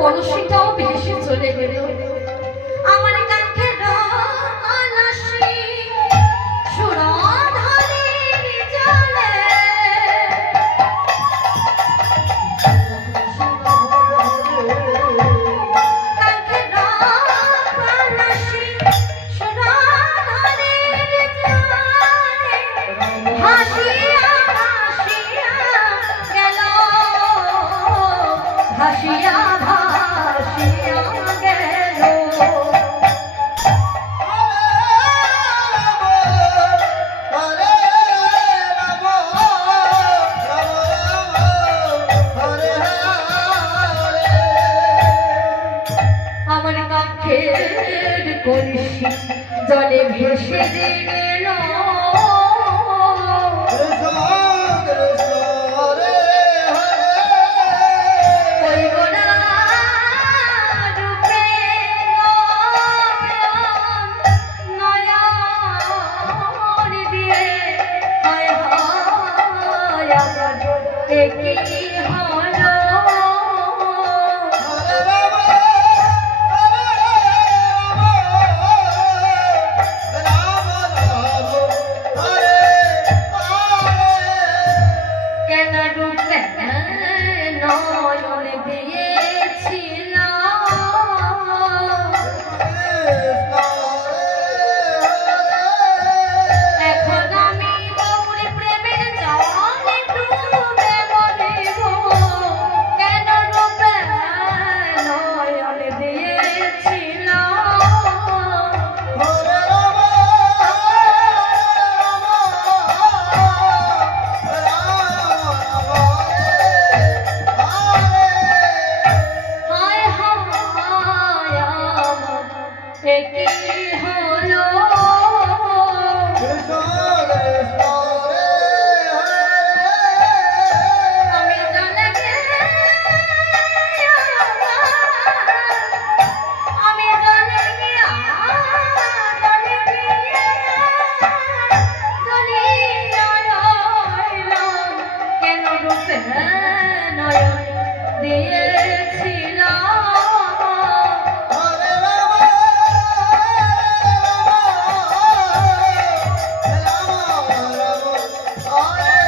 পরশিটাও ভেসে চলে গেল আমার আমার কাঠের কলসি জলে ভেসে দিলে। एक ही हाँ কি হয়। হ্যাঁ। Olha!